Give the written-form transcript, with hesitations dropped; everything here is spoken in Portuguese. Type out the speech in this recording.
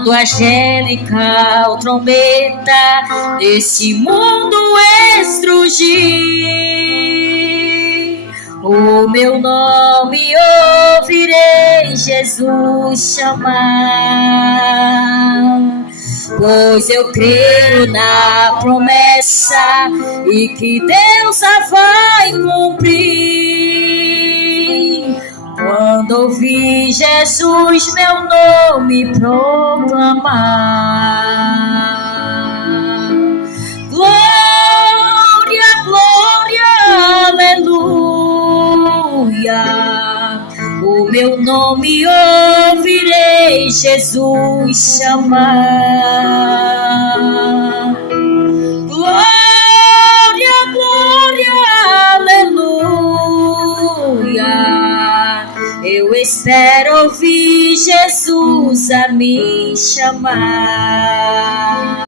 quando a angelical trombeta desse mundo estrugir, o meu nome ouvirei Jesus chamar. Pois eu creio na promessa e que Deus a vai cumprir. Quando ouvi Jesus meu nome proclamar. Glória, glória, aleluia. O meu nome ouvirei Jesus chamar. Glória, glória, aleluia. Eu espero ouvir Jesus a me chamar.